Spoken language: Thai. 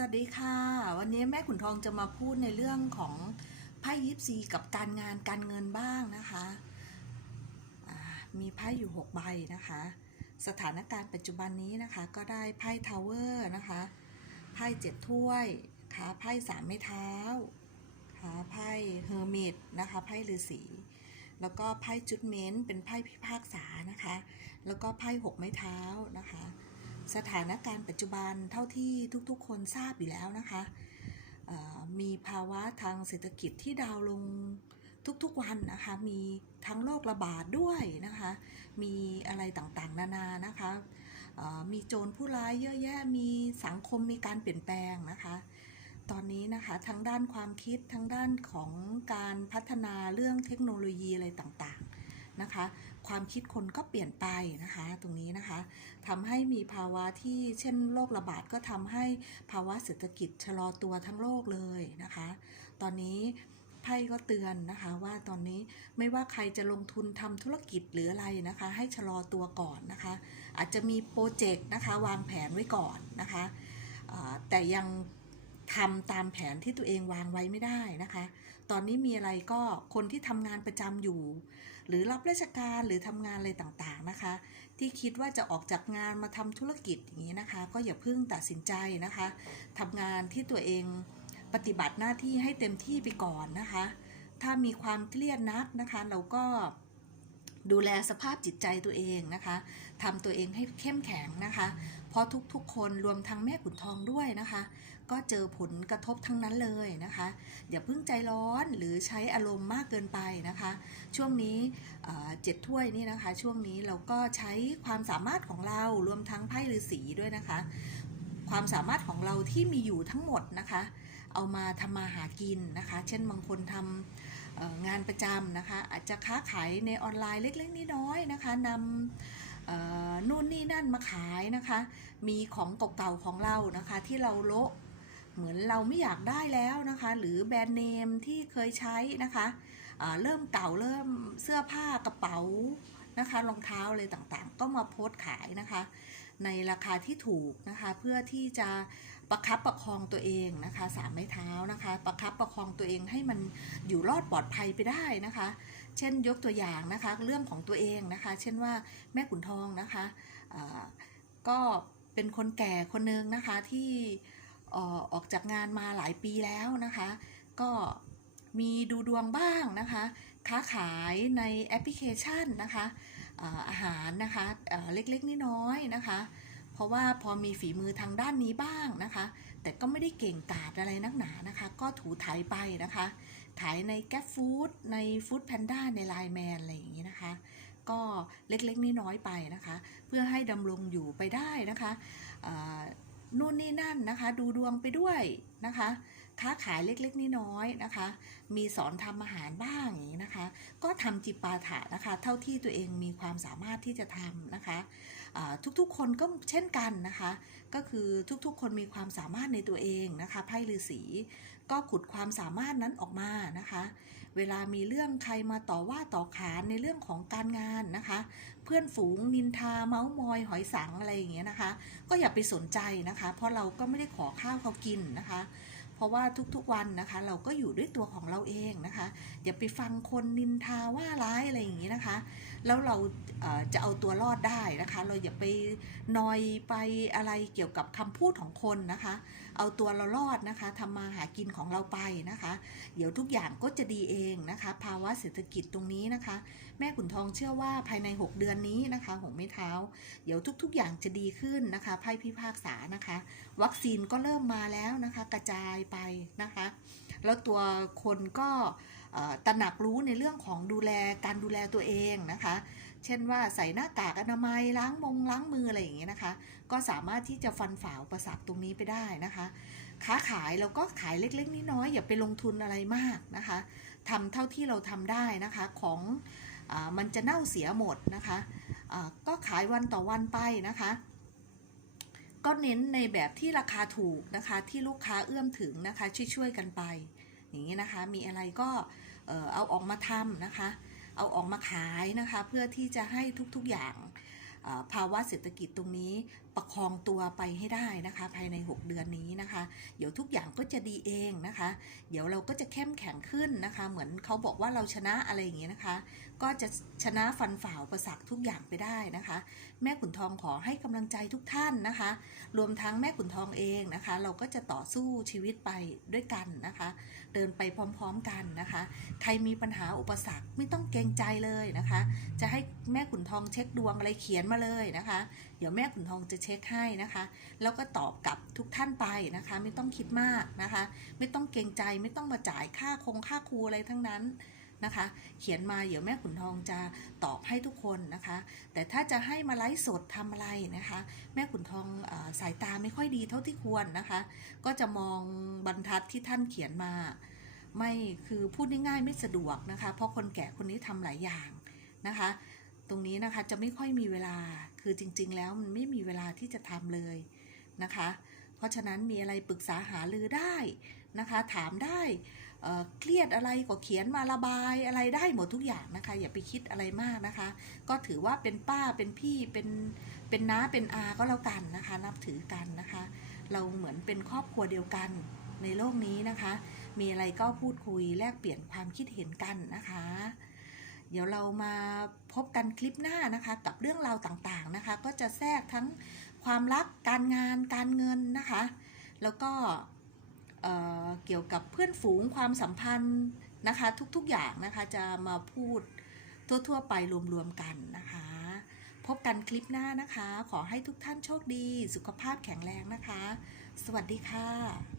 สวัสดีค่ะ วันนี้แม่ขุนทองจะมาพูดในเรื่องของไพ่ยิปซีกับการงานการเงินบ้างนะคะมีไพ่อยู่6ใบนะคะ สถานการณ์ปัจจุบันนี้นะคะก็ได้ไพ่ทาวเวอร์นะคะไพ่เจ็ดถ้วยค่ะไพ่สามไม้เท้าค่ะไพ่เฮอร์มิตนะคะไพ่ฤาษีแล้วก็ไพ่จุดเมนต์เป็นไพ่พิพากษานะคะ แล้วก็ไพ่หกไม้เท้านะคะ สถานการณ์ปัจจุบันเท่าที่ทุกๆ คนทราบอยู่แล้วนะคะมีภาวะทางเศรษฐกิจที่ดาวลงทุกๆวันนะคะ มีทั้งโรคระบาดด้วยนะคะ มีอะไรต่างๆ นานานะคะ มีโจรผู้ร้ายเยอะแยะ มีสังคมมีการเปลี่ยนแปลงนะคะ ตอนนี้นะคะทั้งด้านความคิดทั้งด้านของการพัฒนาเรื่องเทคโนโลยีอะไรต่างๆ นะคะ ความคิดคนก็เปลี่ยนไปนะคะตรงนี้นะคะทำให้มีภาวะที่เช่นโรคระบาดก็ทำให้ภาวะเศรษฐกิจชะลอตัวทั้งโลกเลยนะคะ ตอนนี้ไพ่ก็เตือนนะคะว่าตอนนี้ไม่ว่าใครจะลงทุนทำธุรกิจหรืออะไรนะคะ ให้ชะลอตัวก่อนนะคะ อาจจะมีโปรเจกต์นะคะวางแผนไว้ก่อนนะคะแต่ยัง ทำตามแผนที่ตัวเองวางไว้ไม่ได้นะคะ ตอนนี้มีอะไรก็คนที่ทำงานประจำอยู่ หรือรับราชการหรือทำงานอะไรต่างๆนะคะ ที่คิดว่าจะออกจากงานมาทำธุรกิจอย่างนี้นะคะ ก็อย่าเพิ่งตัดสินใจนะคะทำงานที่ตัวเองปฏิบัติหน้าที่ให้เต็มที่ไปก่อนนะคะ ถ้ามีความเครียดนักนะคะ เราก็ ดูแลสภาพจิตใจตัวเองนะคะทำตัวเองให้เข้มแข็งนะคะ เพราะทุกๆ คนรวมทั้งแม่ขุนทองด้วยนะคะ ก็เจอผลกระทบทั้งนั้นเลยนะคะ อย่าเพิ่งใจร้อนหรือใช้อารมณ์มากเกินไปนะคะ ช่วงนี้เจ็ดถ้วยนี่นะคะ ช่วงนี้เราก็ใช้ความสามารถของเรารวมทั้งไพ่ฤาษีด้วยนะคะ ความสามารถของเราที่มีอยู่ทั้งหมดนะคะ เอามาทำมาหากินนะคะ เช่นบางคนทำ งานประจำนะคะ อาจจะค้าขายในออนไลน์เล็กๆน้อยๆนะคะนำนู่นนี่นั่นมาขายนะคะ มีของเก่าๆของเรานะคะ ที่เราโละเหมือนเราไม่อยากได้แล้วนะคะ หรือแบรนด์เนมที่เคยใช้นะคะเริ่มเก่าเริ่มเสื้อผ้ากระเป๋านะคะรองเท้าอะไรต่างๆ ก็มาโพสต์ขายนะคะ ในราคาที่ถูกนะคะ เพื่อที่จะ ประคับประคองตัวเองนะคะสามไม้เท้านะคะ ประคับประคองตัวเองให้มันอยู่รอดปลอดภัยไปได้นะคะ เช่นยกตัวอย่างนะคะเรื่องของตัวเองนะคะ เช่นว่าแม่ขุนทองนะคะก็เป็นคนแก่คนหนึ่งนะคะที่อ่ออกจากงานมาหลายปีแล้วนะคะ ก็มีดูดวงบ้างนะคะ ค้าขายในแอปพลิเคชันนะคะอาอาหารนะคะเล็กๆน้อยๆนะคะ เพราะว่าพอมีฝีมือทางด้านนี้บ้างนะคะ แต่ก็ไม่ได้เก่งกาจอะไรนักหนานะคะ ก็ถูถ่ายไปนะคะถ่ายในแก๊ฟู้ดในฟู้ดแพนด้าในไลน์แมนอะไรอย่างนี้นะคะ ก็เล็กๆน้อยๆไปนะคะ เพื่อให้ดำรงอยู่ไปได้นะคะ นู่นนี่นั่นนะคะ ดูดวงไปด้วยนะคะ ค้าขายเล็กๆน้อยๆนะคะ มีสอนทำอาหารบ้างอย่างนี้นะคะ ก็ทำจิปาถะนะคะ เท่าที่ตัวเองมีความสามารถที่จะทำนะคะทุกๆคนก็เช่นกันนะคะ ก็คือทุกๆ คนมีความสามารถในตัวเองนะคะไพ่ฤาษีก็ขุดความสามารถนั้นออกมานะคะเวลามีเรื่องใครมาต่อว่าต่อขานในเรื่องของการงานนะคะ เพื่อนฝูงนินทาเมาส์มอย หอยสังอะไรอย่างเงี้ยนะคะ ก็อย่าไปสนใจนะคะ เพราะเราก็ไม่ได้ขอข้าวเขากินนะคะเพราะว่าทุกๆวันนะคะ เราก็อยู่ด้วยตัวของเราเองนะคะ อย่าไปฟังคนนินทาว่าร้ายอะไรอย่างนี้นะคะ แล้วเราจะเอาตัวรอดได้นะคะ เราอย่าไปนอยไปอะไรเกี่ยวกับคำพูดของคนนะคะ เอาตัวเรารอดนะคะทำมาหากินของเราไปนะคะ เดี๋ยวทุกอย่างก็จะดีเองนะคะ ภาวะเศรษฐกิจตรงนี้นะคะ แม่ขุนทองเชื่อว่าภายใน 6 เดือนนี้นะคะหงไม่เท้า เดี๋ยวทุกๆอย่างจะดีขึ้นนะคะไพ่พิพากษานะคะ วัคซีนก็เริ่มมาแล้วนะคะกระจายไปนะคะ แล้วตัวคนก็ตระหนักรู้ในเรื่องของดูแลการดูแลตัวเองนะคะ เช่นว่าใส่หน้ากากอนามัยล้างมงล้างมืออะไรอย่างเงี้ยนะคะ ก็สามารถที่จะฟันฝ่าอุประสรรคตรงนี้ไปได้นะคะ ค้าขายเราก็ขายเล็กๆน้อยๆอย่าไปลงทุนอะไรมากนะคะทำเท่าที่เราทำได้นะคะของอามันจะเน่าเสียหมดนะคะอ่าก็ขายวันต่อวันไปนะคะก็เน้นในแบบที่ราคาถูกนะคะที่ลูกค้าเอื้อมถึงนะคะช่วยๆกันไป อย่างนี้นะคะมีอะไรก็เออเอาออกมาทำนะคะ เอาออกมาขายนะคะ เพื่อที่จะให้ทุกๆอย่างภาวะเศรษฐกิจตรงนี้ ประคองตัวไปให้ได้นะคะ ภายใน 6 เดือนนี้นะคะ เดี๋ยวทุกอย่างก็จะดีเองนะคะ เดี๋ยวเราก็จะเข้มแข็งขึ้นนะคะ เหมือนเขาบอกว่าเราชนะอะไรอย่างเงี้ยนะคะ ก็จะชนะฟันฝ่าอุปสรรคทุกอย่างไปได้นะคะ แม่ขุนทองขอให้กำลังใจทุกท่านนะคะ รวมทั้งแม่ขุนทองเองนะคะ เราก็จะต่อสู้ชีวิตไปด้วยกันนะคะ เดินไปพร้อมๆกันนะคะ ใครมีปัญหาอุปสรรคไม่ต้องเกรงใจเลยนะคะ จะให้แม่ขุนทองเช็คดวงอะไรเขียนมาเลยนะคะ เดี๋ยวแม่ขุนทองจะเช็คให้นะคะ แล้วก็ตอบกลับทุกท่านไปนะคะ ไม่ต้องคิดมากนะคะ ไม่ต้องเกรงใจไม่ต้องมาจ่ายค่าคงค่าครูอะไรทั้งนั้นนะคะ เขียนมาเดี๋ยวแม่ขุนทองจะตอบให้ทุกคนนะคะ แต่ถ้าจะให้มาไลฟ์สดทำอะไรนะคะ แม่ขุนทองออสายตาไม่ค่อยดีเท่าที่ควรนะคะ ก็จะมองบรรทัดที่ท่านเขียนมา ไม่คือพูดง่ายๆไม่สะดวกนะคะ เพราะคนแก่คนนี้ทำหลายอย่างนะคะ ตรงนี้นะคะจะไม่ค่อยมีเวลาคือจริง ๆ แล้วมันไม่มีเวลาที่จะทำเลยนะคะ เพราะฉะนั้นมีอะไรปรึกษาหารือได้นะคะ ถามได้เเครียดอะไรก็เขียนมาระบายอะไรได้หมดทุกอย่างนะคะ อย่าไปคิดอะไรมากนะคะ ก็ถือว่าเป็นป้าเป็นพี่เป็นเป็นน้าเป็นอาก็แล้วกันนะคะ นับถือกันนะคะ เราเหมือนเป็นครอบครัวเดียวกันในโลกนี้นะคะ มีอะไรก็พูดคุยแลกเปลี่ยนความคิดเห็นกันนะคะ เดี๋ยวเรามาพบกันคลิปหน้านะคะกับเรื่องราวต่างๆนะคะ ก็จะแทรกทั้งความรักการงานการเงินนะคะ แล้วก็เเกี่ยวกับเพื่อนฝูงความสัมพันธ์นะคะ ทุกๆอย่างนะคะจะมาพูดทั่วๆไปรวมๆกันนะคะ พบกันคลิปหน้านะคะ ขอให้ทุกท่านโชคดี สุขภาพแข็งแรงนะคะ สวัสดีค่ะ